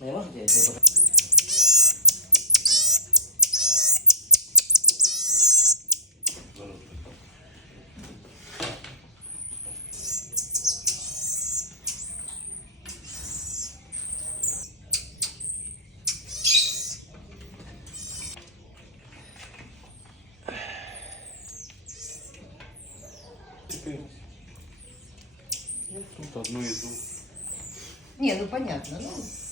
Не можна делать? Тут одну из двух. Не, ну понятно, ну.